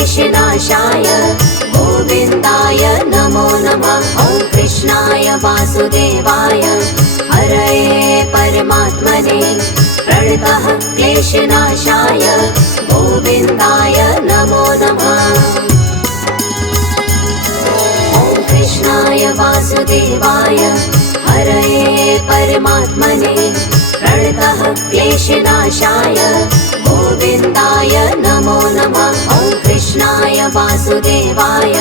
क्लेशनाशाय गोविन्दाय नमो नमः। ॐ कृष्णाय वासुदेवाय हरये परमात्मने प्रणतः क्लेशनाशाय गोविन्दाय नमो नमः। ॐ कृष्णाय वासुदेवाय हरये परमात्मने प्रणतः क्लेशनाशाय गोविन्दाय नमो नमः। ॐ कृष्णाय वासुदेवाय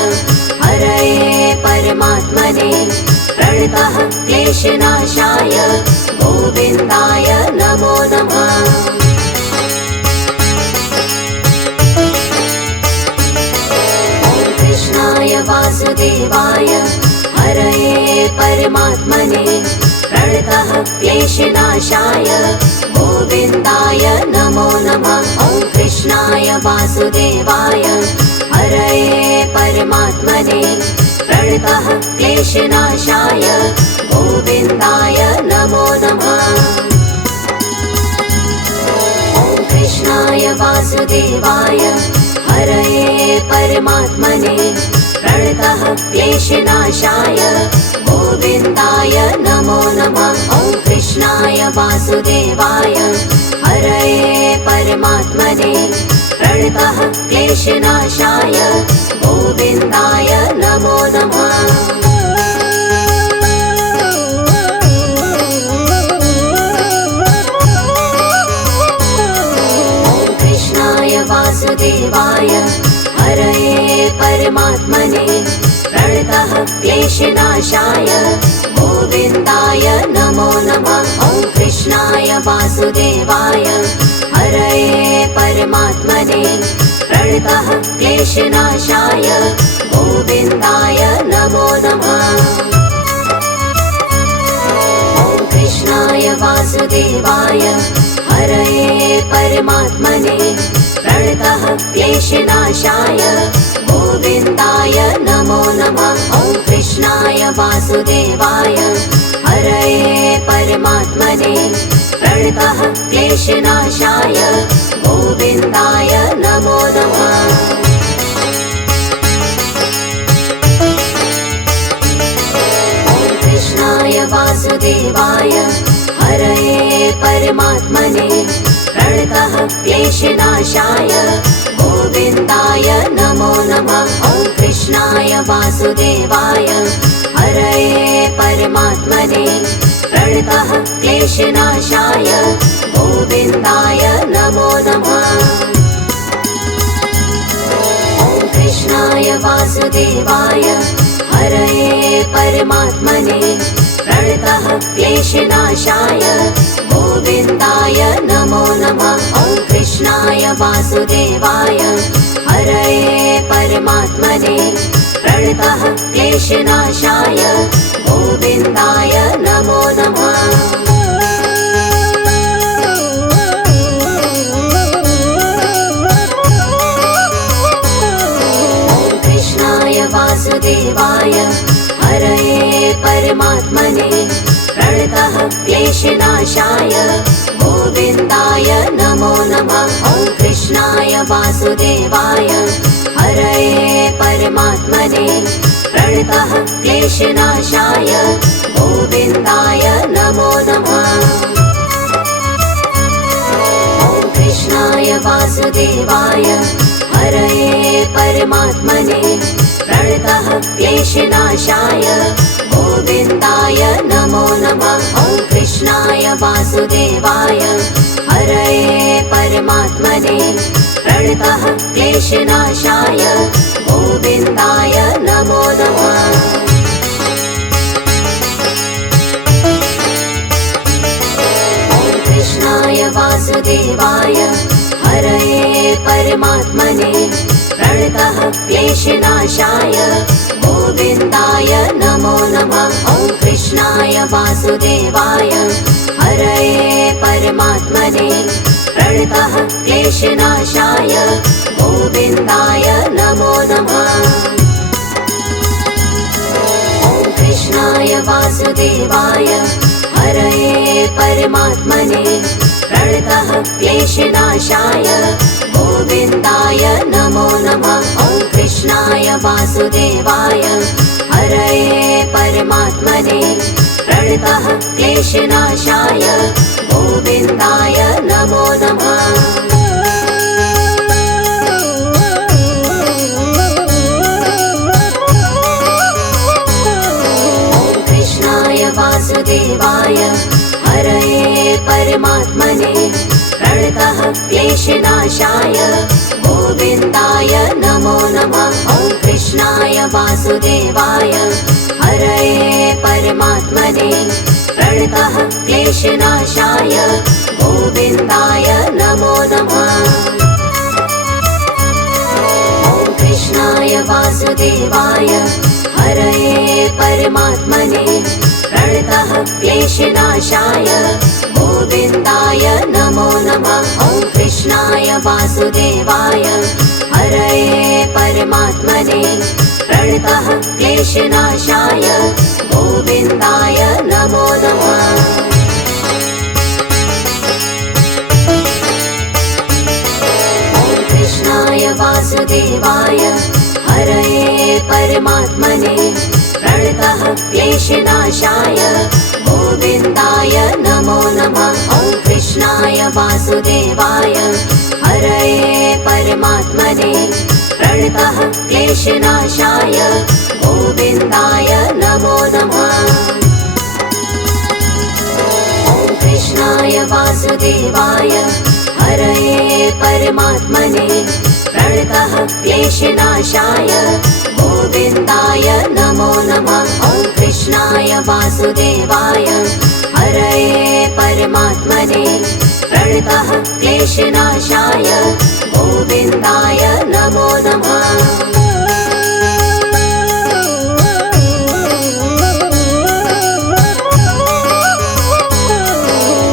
हरये परमात्मने प्रणतः क्लेशनाशाय गोविन्दाय नमो नमः। ॐ कृष्णाय वासुदेवाय हरये परमात्मने प्रणतः क्लेशनाशाय गोविन्दाय नमो नमः। ॐ कृष्णाय वासुदेवाय हरये परमात्मने प्रणतः क्लेशनाशाय गोविन्दाय नमो नमः। ॐ कृष्णाय वासुदेवाय हरये परमात्मने प्रणतः क्लेशनाशाय गोविन्दाय नमो नमः। ॐ कृष्णाय वासुदेवाय हरये परमात्मने प्रणतः क्लेशनाशाय गोविन्दाय नमो नमः। ॐ कृष्णाय वासुदेवाय हरये परमात्मने प्रणतः क्लेशनाशाय गोविन्दाय नमो नमः। ॐ कृष्णाय वासुदेवाय हरये परमात्मने प्रणतः क्लेशनाशाय गोविन्दाय नमो नमः। ॐ कृष्णाय वासुदेवाय हरये परमात्मने प्रणतः क्लेशनाशाय गोविन्दाय नमो नमः। ॐ कृष्णाय वासुदेवाय हरये परमात्मने प्रणतः क्लेशनाशाय गोविन्दाय नमो नमः। ॐ कृष्णाय वासुदेवाय हरये परमात्मने प्रणतः क्लेशनाशाय गोविन्दाय नमो नमः। ॐ कृष्णाय वासुदेवाय हरये परमात्मने प्रणतः क्लेशनाशाय गोविन्दाय नमो नमः। ॐ कृष्णाय वासुदेवाय हरये परमात्मने प्रणतः क्लेशनाशाय गोविन्दाय नमो नमः। ॐ कृष्णाय वासुदेवाय हरये परमात्मने प्रणतः क्लेशनाशाय गोविन्दाय नमो नमः। ॐ कृष्णाय वासुदेवाय हरये परमात्मने प्रणतः क्लेशनाशाय गोविन्दाय नमो नमः। ॐ कृष्णाय वासुदेवाय हरये परमात्मने प्रणतः क्लेशनाशाय गोविन्दाय नमो नमः। ॐ कृष्णाय वासुदेवाय हरये परमात्मने प्रणतः क्लेशनाशाय गोविन्दाय नमो नमः। ॐ कृष्णाय वासुदेवाय हरये परमात्मने प्रणतः क्लेशनाशाय गोविन्दाय नमो नमः। ॐ कृष्णाय वासुदेवाय हरये परमात्मने प्रणतः क्लेशनाशाय गोविन्दाय नमो नमः। ॐ कृष्णाय वासुदेवाय हरये परमात्मने प्रणतः क्लेशनाशाय गोविन्दाय नमो नमः। ॐ कृष्णाय वासुदेवाय हरये परमात्मने प्रणतः क्लेशनाशाय गोविन्दाय नमो नमः। वासुदेवाय हरये परमात्मने प्रणतः क्लेशनाशाय गोविन्दाय नमो नमः। वासुदेवाय हरये परमात्मने प्रणतः क्लेशनाशाय गोविन्दाय नमो नमः। ॐ कृष्णाय वासुदेवाय हरये परमात्मने प्रणतः क्लेशनाशाय गोविन्दाय नमो नमः। ॐ कृष्णाय वासुदेवाय हरये परमात्मने प्रणतः क्लेशनाशाय गोविन्दाय नमो नमः। ॐ कृष्णाय वासुदेवाय हरये परमात्मने प्रणतः क्लेशनाशाय गोविन्दाय नमो नमः। ॐ कृष्णाय वासुदेवाय हरये परमात्मने प्रणतः क्लेशनाशाय गोविन्दाय नमो नमः। ॐ कृष्णाय वासुदेवाय हरये परमात्मने प्रणतः क्लेशनाशाय गोविन्दाय नमो नमः। ॐ कृष्णाय वासुदेवाय हरये परमात्मने प्रणतः क्लेशनाशाय गोविन्दाय नमो नमः। ॐ कृष्णाय वासुदेवाय हरये परमात्मने प्रणतः क्लेशनाशाय गोविन्दाय नमो नमः।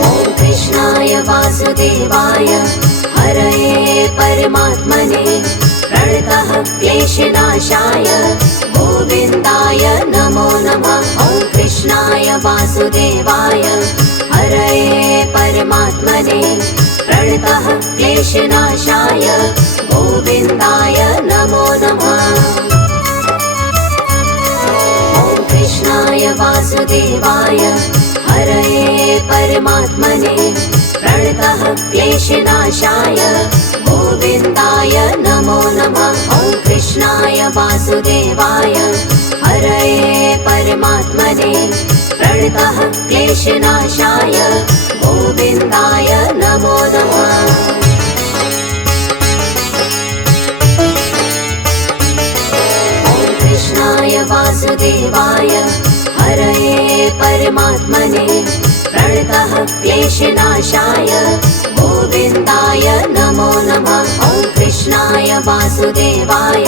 ॐ कृष्णाय वासुदेवाय हरये परमात्मने प्रणतः क्लेशनाशाय गोविन्दाय नमो नमः। ॐ कृष्णाय वासुदेवाय हरये परमात्मने प्रणतः क्लेशनाशाय गोविन्दाय नमो नमः। ॐ कृष्णाय वासुदेवाय हरये परमात्मने प्रणतः क्लेशनाशाय गोविन्दाय नमो नमः। ॐ कृष्णाय वासुदेवाय हरये परमात्मने प्रणतः क्लेशनाशाय गोविन्दाय नमो नमः। ॐ कृष्णाय वासुदेवाय हरये परमात्मने प्रणतः क्लेशनाशाय गोविन्दाय नमो नमः। ॐ कृष्णाय वासुदेवाय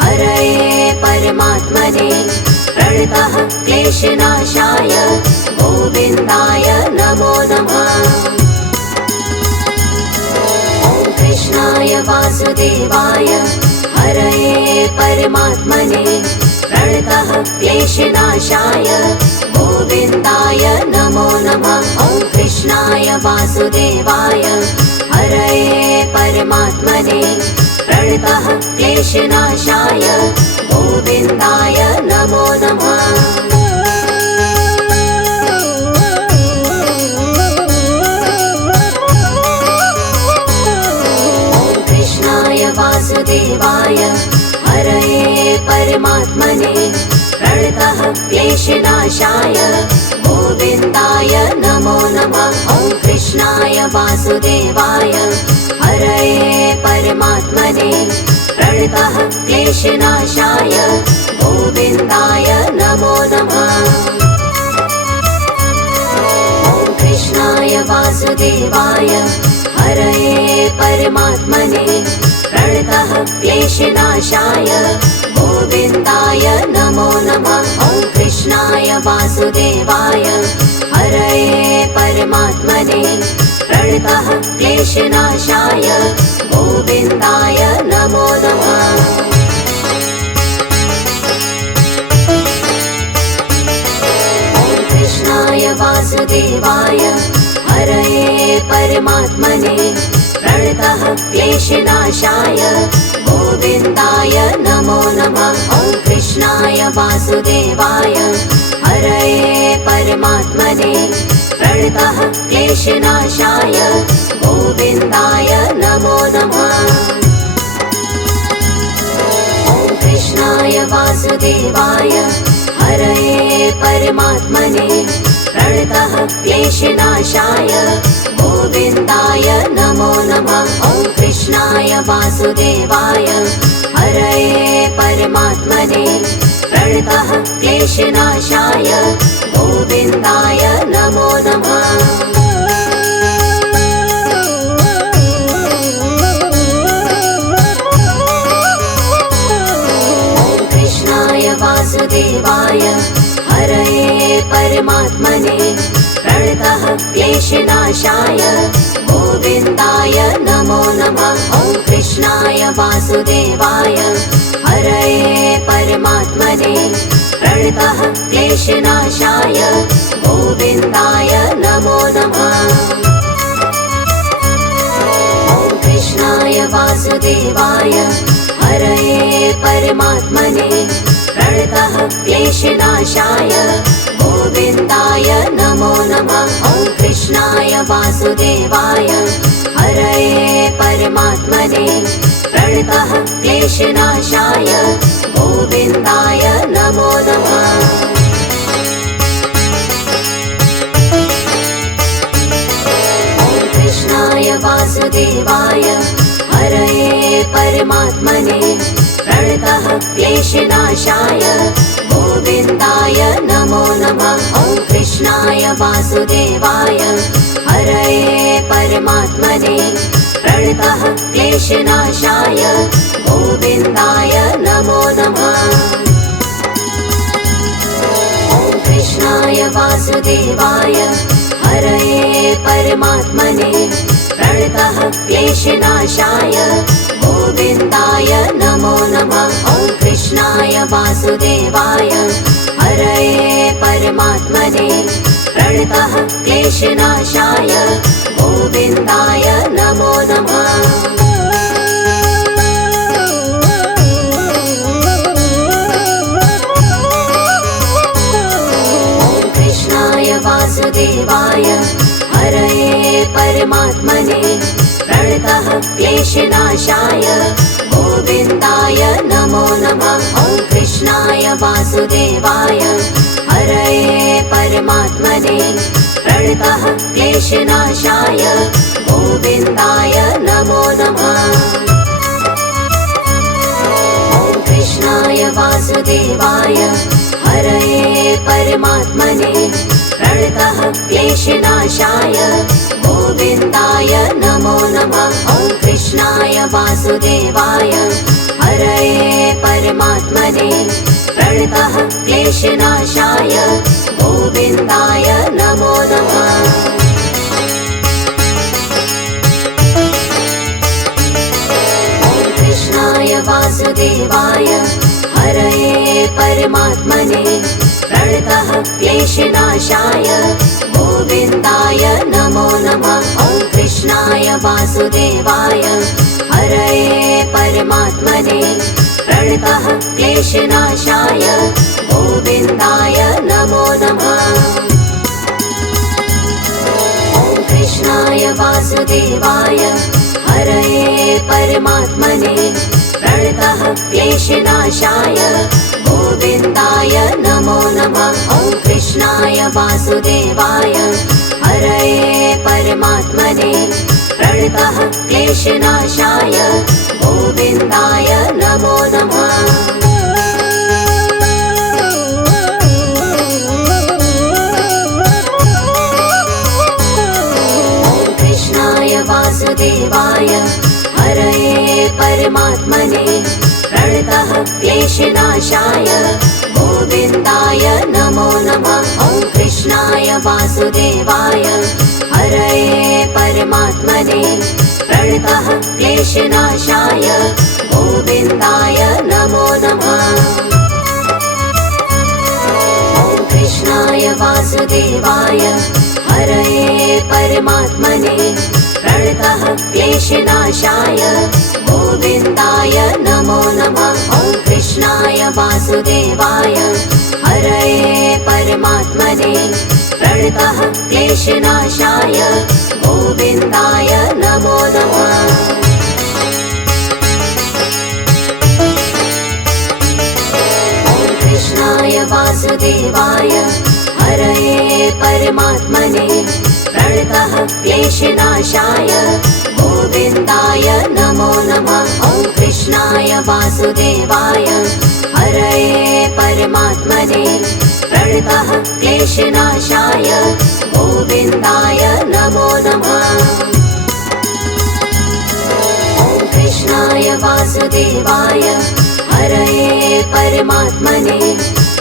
हरये परमात्मने प्रणतः क्लेशनाशाय गोविन्दाय नमो नमः। ॐ कृष्णाय वासुदेवाय हरये परमात्मने प्रणतः क्लेशनाशाय गोविन्दाय नमो नमः। ॐ कृष्णाय वासुदेवाय हरये परमात्मने प्रणतः क्लेशनाशाय गोविन्दाय नमो नमः। ॐ कृष्णाय वासुदेवाय हरये परमात्मने प्रणतः क्लेशनाशाय गोविन्दाय नमो नमः। ॐ कृष्णाय वासुदेवाय हरये परमात्मने प्रणतः क्लेशनाशाय गोविन्दाय नमो नमः। ॐ कृष्णाय वासुदेवाय हरये परमात्मने प्रणतः क्लेशनाशाय गोविन्दाय नमो नमः। ॐ कृष्णाय वासुदेवाय हरये परमात्मने प्रणतः क्लेशनाशाय गोविन्दाय नमो नमः। ॐ कृष्णाय वासुदेवाय हरये परमात्मने प्रणतः क्लेशनाशाय गोविन्दाय नमो नमः। वासुदेवाय हरये परमात्मने प्रणतः क्लेशनाशाय गोविन्दाय नमो नमः। ॐ कृष्णाय वासुदेवाय हरये परमात्मने प्रणतः क्लेशनाशाय गोविन्दाय नमो नमः। ॐ कृष्णाय वासुदेवाय हरये परमात्मने प्रणतः क्लेशनाशाय गोविन्दाय नमो नमः। ॐ कृष्णाय वासुदेवाय हरये परमात्मने प्रणतः क्लेशनाशाय गोविन्दाय नमो नमः। ॐ कृष्णाय वासुदेवाय हरये परमात्मने प्रणतः क्लेशनाशाय गोविन्दाय नमो नमः। ॐ कृष्णाय वासुदेवाय हरये परमात्मने प्रणतः क्लेशनाशाय गोविन्दाय नमो नमः। ॐ कृष्णाय वासुदेवाय हरये परमात्मने प्रणतः क्लेशनाशाय गोविन्दाय नमो नमः। ॐ कृष्णाय वासुदेवाय हरये परमात्मने प्रणतः क्लेशनाशाय गोविन्दाय नमो नमः। ॐ कृष्णाय वासुदेवाय हरये परमात्मने प्रणतः क्लेशनाशाय गोविन्दाय नमो नमः। ॐ कृष्णाय वासुदेवाय हरये परमात्मने प्रणतः क्लेशनाशाय गोविन्दाय नमो नमः। ॐ कृष्णाय वासुदेवाय हरये परमात्मने प्रणतः क्लेशनाशाय गोविन्दाय नमो नमः। ॐ कृष्णाय वासुदेवाय हरये परमात्मने प्रणतः क्लेशनाशाय गोविन्दाय नमो नमः। ॐ कृष्णाय वासुदेवाय हरये परमात्मने प्रणतः क्लेशनाशाय गोविन्दाय नमो नमः। ॐ कृष्णाय वासुदेवाय हरये परमात्मने प्रणतः क्लेशनाशाय गोविन्दाय नमो नमः। ॐ कृष्णाय वासुदेवाय हरये परमात्मने प्रणतः क्लेशनाशाय गोविन्दाय नमो नमः। ॐ कृष्णाय वासुदेवाय हरये परमात्मने प्रणतः क्लेशनाशाय गोविन्दाय नमो नमः। ॐ कृष्णाय वासुदेवाय हरये परमात्मने प्रणतः क्लेशनाशाय गोविन्दाय नमो नमः। ॐ कृष्णाय वासुदेवाय हरये परमात्मने प्रणतः क्लेशनाशाय गोविन्दाय नमो नमः। ॐ कृष्णाय वासुदेवाय हरये परमात्मने प्रणतः क्लेशनाशाय गोविन्दाय नमो नमः। ॐ कृष्णाय वासुदेवाय हरये परमात्मने प्रणतः क्लेशनाशाय गोविन्दाय नमो नमः। ॐ कृष्णाय वासुदेवाय हरये परमात्मने प्रणतः क्लेशनाशाय गोविन्दाय नमो नमः। ॐ कृष्णाय वासुदेवाय हरये परमात्मने प्रणतः क्लेशनाशाय गोविन्दाय नमो नमः। ॐ कृष्णाय वासुदेवाय हरये परमात्मने प्रणतः क्लेशनाशाय गोविन्दाय नमो नमः। कृष्णाय वासुदेवाय हरये परमात्मने प्रणतः क्लेशनाशाय गोविन्दाय नमो नमः। ॐ कृष्णाय वासुदेवाय हरये परमात्मने प्रणतः क्लेशनाशाय गोविन्दाय नमो नमः। ॐ कृष्णाय वासुदेवाय हरये परमात्मने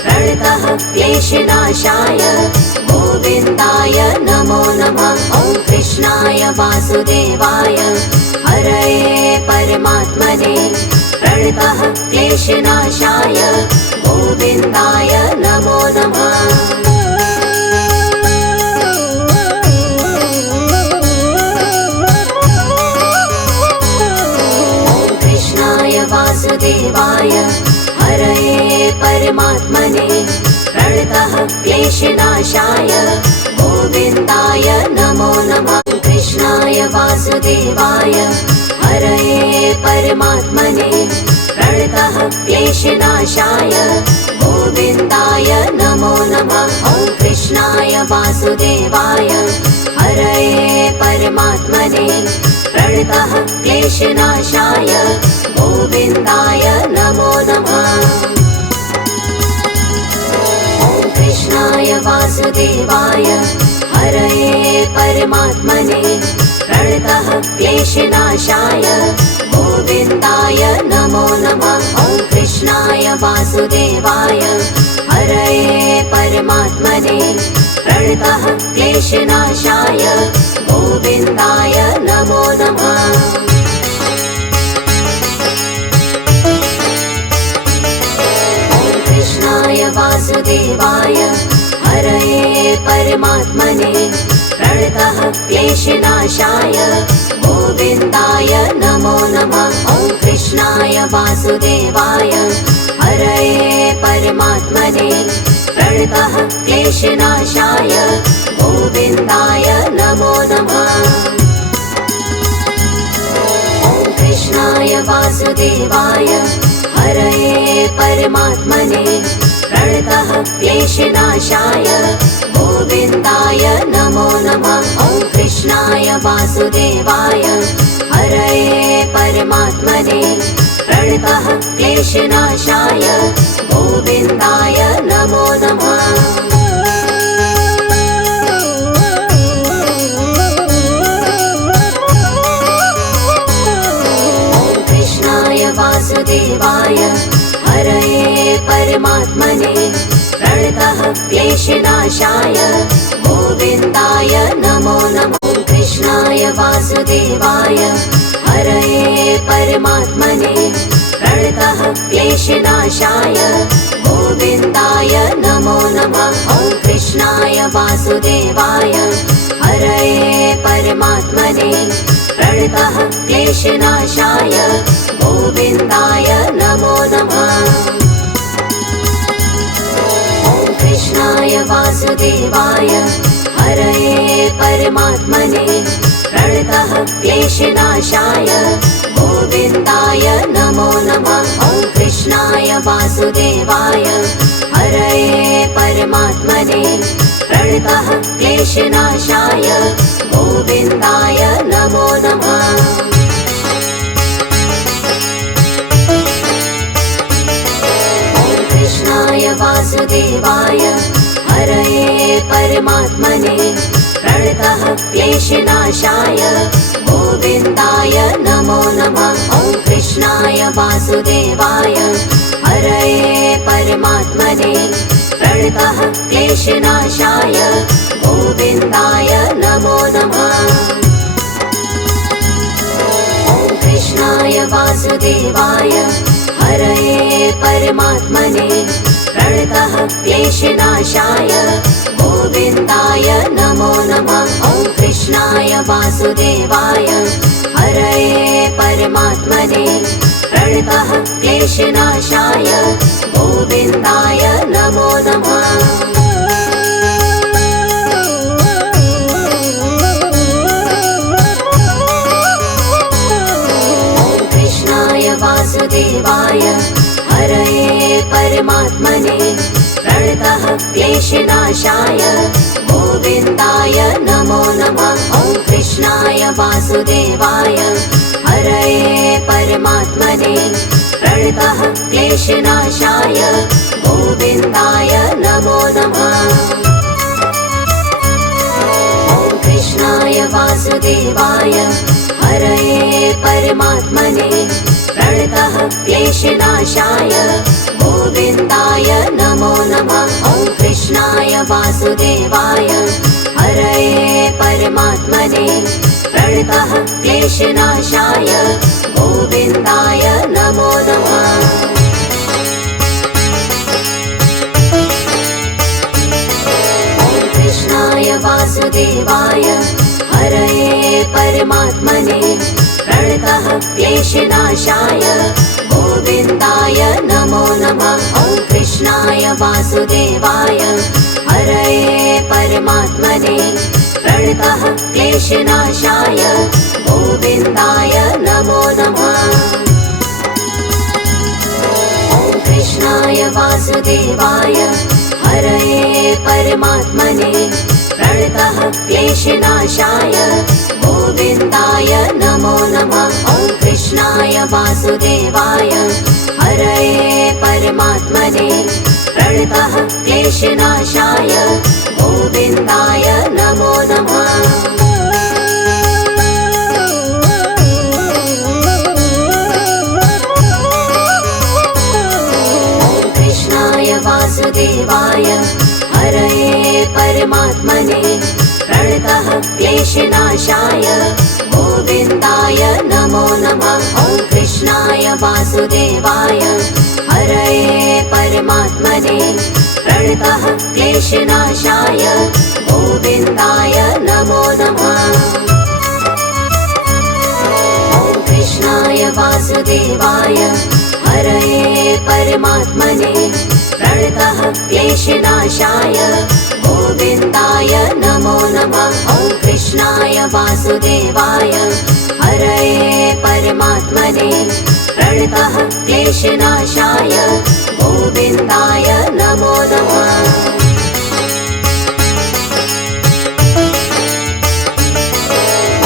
प्रणतः क्लेशनाशाय गोविन्दाय नमो नमः। ॐ कृष्णाय वासुदेवाय हरये परमात्मने प्रणतः क्लेशनाशाय गोविन्दाय नमो नमः। वासुदेवाय हरये परमात्मने प्रणतः क्लेशनाशाय गोविन्दाय नमो नमः। कृष्णाय वासुदेवाय हरये परमात्मने प्रणतः क्लेशनाशाय गोविन्दाय नमो नमः। ॐ कृष्णाय वासुदेवाय हरये परमात्मने प्रणतः क्लेशनाशाय गोविन्दाय नमो नमः। ॐ कृष्णाय वासुदेवाय हरये परमात्मने प्रणतः क्लेशनाशाय गोविन्दाय नमो नमः। ॐ कृष्णाय वासुदेवाय हरये परमात्मने प्रणतः क्लेशनाशाय गोविन्दाय नमो नमः। कृष्णाय वासुदेवाय हरये परमात्मने प्रणतः क्लेशनाशाय गोविन्दाय नमो नमः। ॐ कृष्णाय वासुदेवाय हरये परमात्मने प्रणतः क्लेशनाशाय गोविन्दाय नमो नमः। ॐ कृष्णाय वासुदेवाय हरये परमात्मने प्रणतः क्लेशनाशाय गोविन्दाय नमो नमः। ॐ कृष्णाय वासुदेवाय हरये परमात्मने प्रणतः क्लेशनाशाय गोविन्दाय नमो नमः। वासुदेवाय हरये परमात्मने प्रणतः क्लेशनाशाय गोविन्दाय नमो नमः। कृष्णाय वासुदेवाय हरये परमात्मने प्रणतः क्लेशनाशाय गोविन्दाय नमो नमः। ॐ कृष्णाय वासुदेवाय हरये परमात्मने प्रणतः क्लेशनाशाय गोविन्दाय नमो नमः। ॐ कृष्णाय वासुदेवाय हरये परमात्मने प्रणतः क्लेशनाशाय गोविन्दाय नमो नमः। ॐ कृष्णाय वासुदेवाय हरये परमात्मने प्रणतः क्लेशनाशाय गोविन्दाय नमो नमः। कृष्णाय वासुदेवाय हरये परमात्मने प्रणतः क्लेशनाशाय गोविन्दाय नमो नमः। ॐ कृष्णाय वासुदेवाय हरये परमात्मने प्रणतः क्लेशनाशाय गोविन्दाय नमो नमः। ॐ कृष्णाय वासुदेवाय हरये परमात्मने प्रणतः क्लेशनाशाय गोविन्दाय नमो नमः। ॐ कृष्णाय वासुदेवाय हरये परमात्मने प्रणतः क्लेशनाशाय गोविन्दाय नमो नमः। वासुदेवाय हरये परमात्मने प्रणतः क्लेशनाशाय गोविन्दाय नमो नमः। ॐ कृष्णाय वासुदेवाय हरये परमात्मने प्रणतः क्लेशनाशाय गोविन्दाय नमो नमः। ॐ कृष्णाय वासुदेवाय हरये परमात्मने प्रणतः क्लेशनाशाय गोविन्दाय नमो नमः। ॐ कृष्णाय वासुदेवाय हरये परमात्मने प्रणतः क्लेशनाशाय गोविन्दाय नमो नमः। ॐ कृष्णाय वासुदेवाय हरये परमात्मने प्रणतः क्लेशनाशाय गोविन्दाय नमो नमः। ॐ कृष्णाय वासुदेवाय हरये परमात्मने प्रणतः क्लेशनाशाय गोविन्दाय नमो नमः। ॐ कृष्णाय वासुदेवाय हरये परमात्मने प्रणतः क्लेशनाशाय गोविन्दाय नमो नमः। ॐ कृष्णाय वासुदेवाय हरये परमात्मने प्रणतः क्लेशनाशाय गोविन्दाय नमो नमः। ॐ कृष्णाय वासुदेवाय हरये परमात्मने प्रणतः क्लेशनाशाय गोविन्दाय नमो नमः। ॐ कृष्णाय वासुदेवाय हरये परमात्मने प्रणतः क्लेशनाशाय गोविन्दाय नमो नमः। ॐ कृष्णाय वासुदेवाय हरये परमात्मने प्रणतः क्लेशनाशाय गोविन्दाय नमो नमः। ॐ कृष्णाय वासुदेवाय हरये परमात्मने प्रणतः क्लेशनाशाय गोविन्दाय नमो नमः।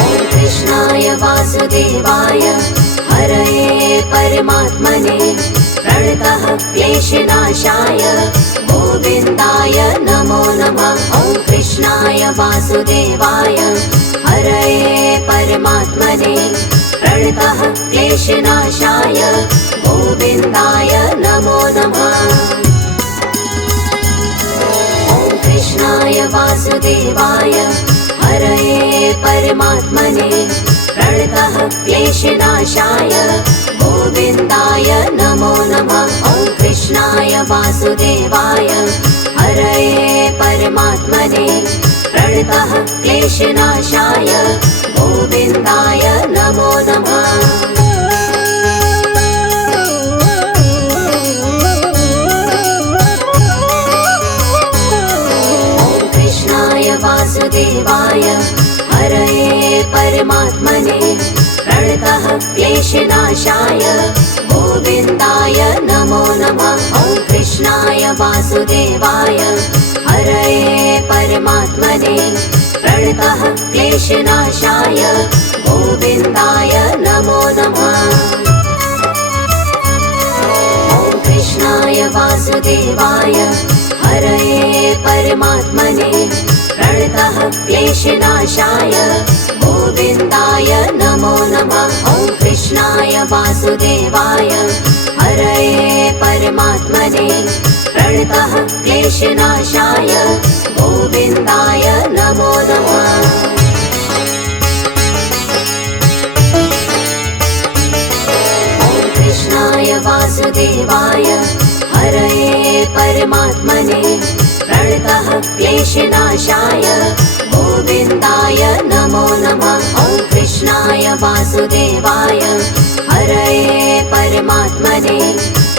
ॐ कृष्णाय वासुदेवाय हरये परमात्मने प्रणतः क्लेशनाशाय गोविन्दाय नमो नमः। ॐ कृष्णाय वासुदेवाय हरये परमात्मने प्रणतः क्लेशनाशाय गोविन्दाय नमो नमः। ॐ कृष्णाय वासुदेवाय हरये परमात्मने प्रणतः क्लेशनाशाय गोविन्दाय नमो नमः। ॐ कृष्णाय वासुदेवाय हरये परमात्मने प्रणतः क्लेशनाशाय गोविन्दाय नमो नमः। ॐ कृष्णाय वासुदेवाय हरये परमात्मने प्रणतः क्लेशनाशाय गोविन्दाय नमो नमः। ॐ कृष्णाय वासुदेवाय हरये परमात्मने प्रणतः क्लेशनाशाय गोविन्दाय नमो नमः। ॐ कृष्णाय वासुदेवाय हरये परमात्मने प्रणतः क्लेशनाशाय गोविन्दाय नमो नमः। ॐ कृष्णाय वासुदेवाय हरये परमात्मने प्रणतः क्लेशनाशाय गोविन्दाय नमो नमः। ॐ कृष्णाय वासुदेवाय हरये परमात्मने प्रणतः क्लेशनाशाय गोविन्दाय नमो नमः। ॐ कृष्णाय वासुदेवाय हरये परमात्मने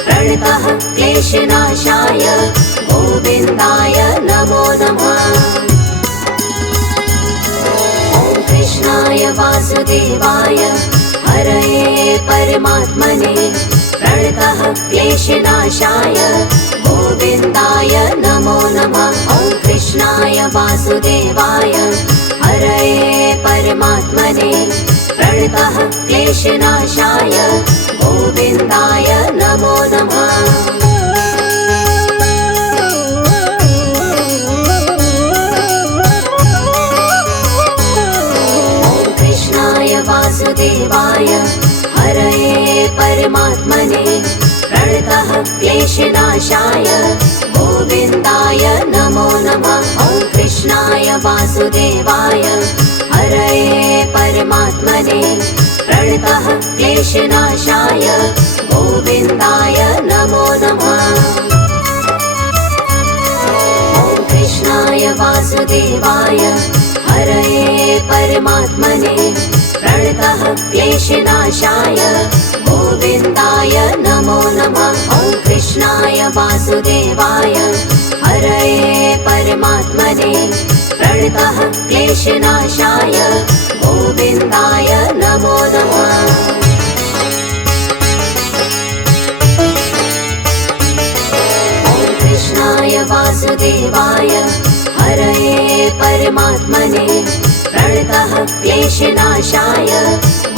प्रणतः क्लेशनाशाय गोविन्दाय नमो नमः। ॐ कृष्णाय वासुदेवाय हरये परमात्मने प्रणतः क्लेशनाशाय गोविन्दाय नमो नमः। ॐ कृष्णाय वासुदेवाय हरये परमात्मने प्रणतः क्लेशनाशाय गोविन्दाय नमो नमः। ॐ कृष्णाय वासुदेवाय हरये परमात्मने प्रणतः क्लेशनाशाय गोविन्दाय नमो नमः। ॐ कृष्णाय वासुदेवाय हरये परमात्मने प्रणतः क्लेशनाशाय गोविन्दाय नमो नमः। ॐ कृष्णाय वासुदेवाय हरये परमात्मने प्रणतः क्लेशनाशाय गोविन्दाय नमो नमः। ॐ कृष्णाय वासुदेवाय हरये परमात्मने प्रणतः क्लेशनाशाय गोविन्दाय नमो नमः। ॐ कृष्णाय वासुदेवाय हरये परमात्मने प्रणतः क्लेशनाशाय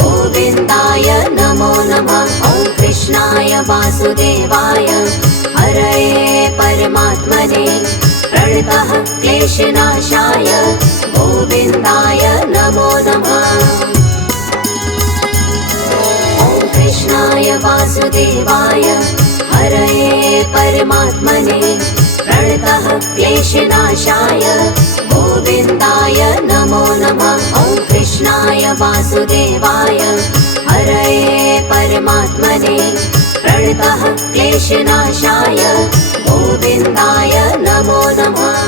गोविन्दाय नमो नमः। ॐ कृष्णाय वासुदेवाय हरये परमात्मने प्रणतः क्लेशनाशाय गोविन्दाय नमो नमः। ॐ कृष्णाय वासुदेवाय हरये परमात्मने प्रणतः क्लेशनाशाय गोविन्दाय नमो नमः। ॐ कृष्णाय वासुदेवाय हरये परमात्मने प्रणतः क्लेशनाशाय गोविन्दाय नमो नमः।